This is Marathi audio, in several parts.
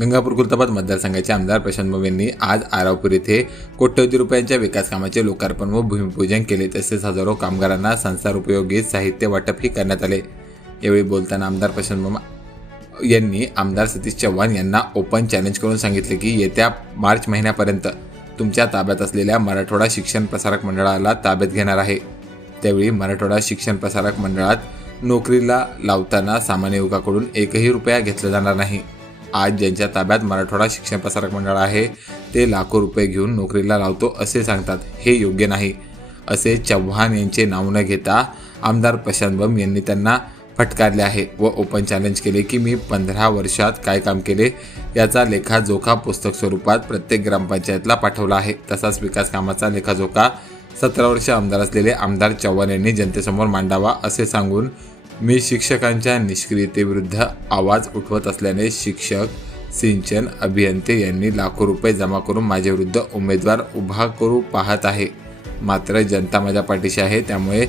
गंगापूर खुलताबाद मतदारसंघाचे आमदार प्रशांत बब यांनी आज आरावपूर येथे कोट्यवधी रुपयांच्या विकास कामाचे लोकार्पण व भूमिपूजन केले. तसेच हजारो कामगारांना संसार उपयोगी साहित्य वाटपही करण्यात आले. यावेळी बोलताना आमदार प्रशांत बब यांनी आमदार सतीश चव्हाण यांना ओपन चॅलेंज करून सांगितले की येत्या मार्च महिन्यापर्यंत तुमच्या ताब्यात असलेल्या मराठवाडा शिक्षण प्रसारक मंडळाला ताब्यात घेणार आहे. त्यावेळी मराठवाडा शिक्षण प्रसारक मंडळात नोकरीला लावताना सामान्य युवकाकडून एकही रुपया घेतला जाणार नाही. आज ज्यांच्या ताब्यात मराठवाडा शिक्षण प्रसारक मंडळ आहे ते लाखो रुपये घेऊन नोकरीला लावतो असे सांगतात. हे योग्य नाही. असे चव्हाण यांचे नाव न घेता आमदार प्रशांत बम यांनी त्यांना फटकारले आहे व ओपन चॅलेंज केले की मी पंधरा वर्षात काय काम केले याचा लेखाजोखा पुस्तक स्वरूपात प्रत्येक ग्रामपंचायतला पाठवला आहे. तसाच विकास कामाचा लेखाजोखा सतरा वर्ष आमदार असलेले आमदार चव्हाण यांनी जनतेसमोर मांडावा असे सांगून मी शिक्षकांच्या निष्क्रियतेविरुद्ध आवाज उठवत असल्याने शिक्षक सिंचन अभियंते यांनी लाखो रुपये जमा करून माझ्याविरुद्ध उमेदवार उभा करू पाहत आहे. मात्र जनता माझ्या पाठीशी आहे त्यामुळे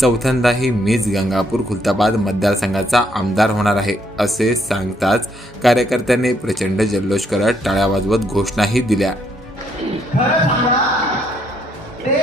चौथ्यांदाही मीच गंगापूर खुलताबाद मतदारसंघाचा आमदार होणार आहे असे सांगताच कार्यकर्त्यांनी प्रचंड जल्लोष करत टाळ्या वाजवत घोषणाही दिल्या. खरं सांगा ते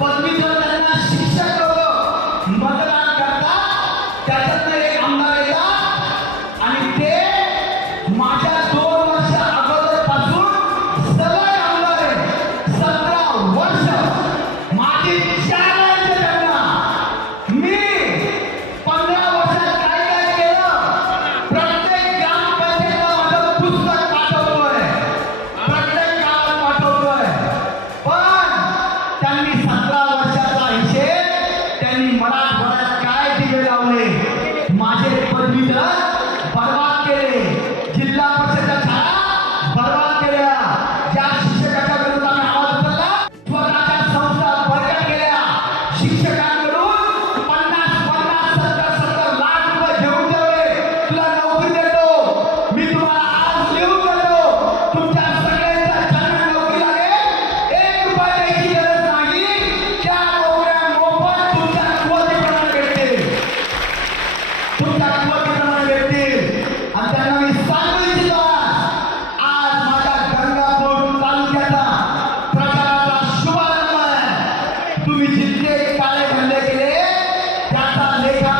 पदवीधर त्यांना शिक्षक लोक मतदान करतात. त्याच्यातनं एक आमदार येतात. आणि ते माझ्या दोन वर्ष अगोदरपासून सगळे आमदार आहे सतरा वर्ष माझी चॅलेंज त्यांना. मी पंधरा वर्षात काय काय केलं? प्रत्येक ग्रामपंचायतीला माझं पुस्तक जितके भरले गेले. त्याचा लेखा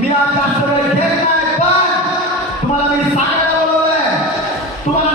মিরাজ কাস্টমার দেখ না একবার। তোমার আমি সাকাটা বলে তোমার